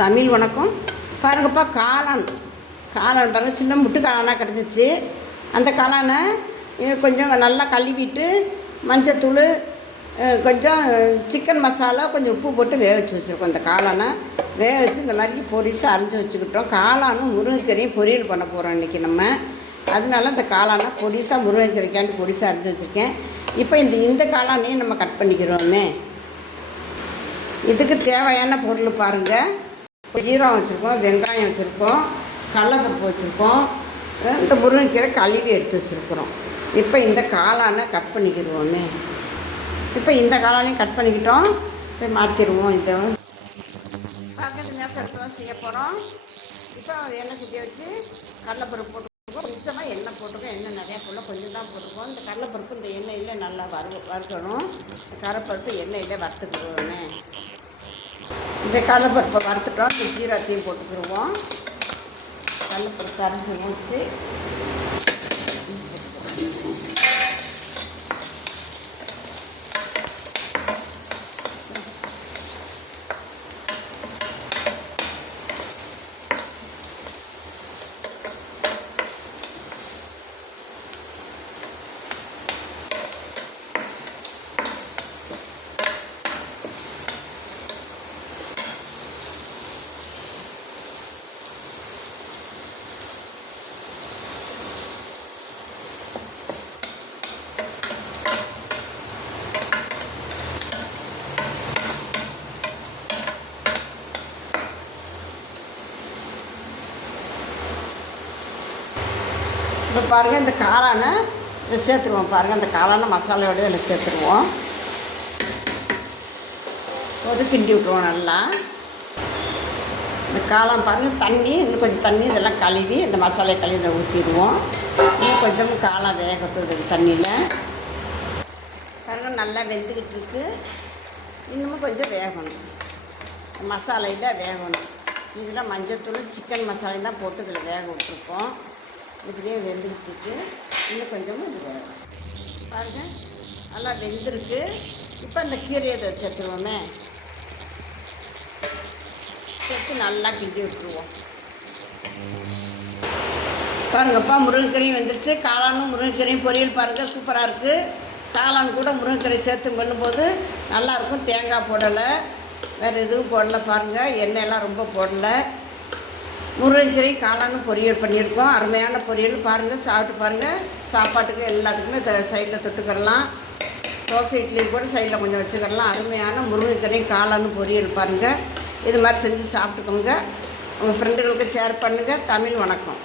தமிழ் வணக்கம். பாருங்கப்பா காளான். காளான் பாருங்க சின்ன முட்டு காளானாக கிடச்சிச்சு. அந்த காளானை கொஞ்சம் நல்லா கழுவிட்டு மஞ்சத்தூள் கொஞ்சம் சிக்கன் மசாலா கொஞ்சம் உப்பு போட்டு வேக வச்சு வச்சுருக்கோம் இந்த காளானை. வேக வச்சு இந்த மாதிரி பொரிசாக அரைஞ்சி வச்சுக்கிட்டோம். காளானும் முருங்கைக்கறியும் பொரியல் பண்ண போகிறோம் இன்றைக்கி நம்ம. அதனால இந்த காளானை பொடிசாக முருங்கைக்கறிக்காண்டி பொடிசாக அரைஞ்சி வச்சுருக்கேன். இப்போ இந்த இந்த காளானையும் நம்ம கட் பண்ணிக்கிறோமே. இதுக்கு தேவையான பொருள் பாருங்கள் ஜீரகம் வச்சுருக்கோம் வெங்காயம் வச்சுருக்கோம் கடலைப்பருப்பு வச்சுருக்கோம். இந்த முருங்கைக்கீரை கழுவி எடுத்து வச்சுருக்குறோம். இப்போ இந்த காளானை கட் பண்ணிக்கிடுவோமே. இப்போ இந்த காளானையும் கட் பண்ணிக்கிட்டோம். போய் மாற்றிடுவோம் இதை. பக்கத்து நேசத்தில் தான் செய்ய போகிறோம் இப்போ எண்ணெய் சுற்றி வச்சு கடலைப்பருப்பு போட்டுருக்கோம் கொஞ்சமாக எண்ணெய் போட்டுருக்கோம் எண்ணெய் நிறையா போடல கொஞ்சம் தான் போட்டுக்கோம் இந்த கடலைப்பருப்பு இந்த எண்ணெயில் நல்லா வறு வறுக்கணும். இந்த கரைப்பருப்பு எண்ணெயில் வறுத்துக்கிடுவோமே. இந்த கடலப்பருப்பை வறுத்துட்டோம் இந்த ஜீரத்தையும் போட்டுக்கிடுவோம் கடலப்பருப்பு அரைஞ்சி ஊற்றி இப்போ பாருங்கள் இந்த காளானை இதில் சேர்த்துருவோம். பாருங்கள் அந்த காளானை மசாலாவோட இதில் சேர்த்துருவோம். போது கிண்டி விட்ருவோம் நல்லா. இந்த காளான் பாருங்கள் தண்ணி இன்னும் கொஞ்சம் தண்ணி இதெல்லாம் கழுவி இந்த மசாலையை கழுவி இதை ஊற்றிடுவோம் இன்னும் கொஞ்சம் காளான் வேகட்டும் இது தண்ணியில். பாருங்கள் நல்லா வெந்துக்கிட்டு இருக்குது இன்னமும் கொஞ்சம் வேகணும். மசாலையில் வேகணும். இதில் மஞ்சத்தூள் சிக்கன் மசாலையும் தான் போட்டு இதில் வேக விட்ருக்கோம் இதுலேயே வெந்துக்கிட்டு இருக்கு இன்னும் கொஞ்சமும் இது வேகும் பாருங்கள் நல்லா வெந்திருக்கு. இப்போ அந்த கீரையை இதை சேர்த்துருவோமே சேர்த்து நல்லா கிண்டி விட்டுருவோம். பாருங்கப்பா முருங்கைக்கீரையும் வெந்துருச்சு. காளானும் முருங்கைக்கீரையும் பொரியல் பாருங்கள் சூப்பராக இருக்குது காளான் கூட முருங்கைக்கீரை சேர்த்து மெல்லும்போது நல்லாயிருக்கும் தேங்காய் போடலை. வேறு எதுவும் போடலை பாருங்கள் எண்ணெயெல்லாம் ரொம்ப போடலை. முருங்கைக்கீரை காளானும் பொரியல் பண்ணியிருக்கோம். அருமையான பொரியல். பாருங்கள் சாப்பிட்டு பாருங்கள் சாப்பாட்டுக்கு எல்லாத்துக்குமே த சைடில் தொட்டுக்கிறலாம். தோசை இட்லி கூட சைடில் கொஞ்சம் வச்சுக்கிறலாம். அருமையான முருங்கைக்கீரை காளானும் பொரியல் பாருங்கள் இது மாதிரி செஞ்சு சாப்பிட்டுக்கோங்க. உங்கள் ஃப்ரெண்டுகளுக்கு ஷேர் பண்ணுங்கள் தமிழ் வணக்கம்.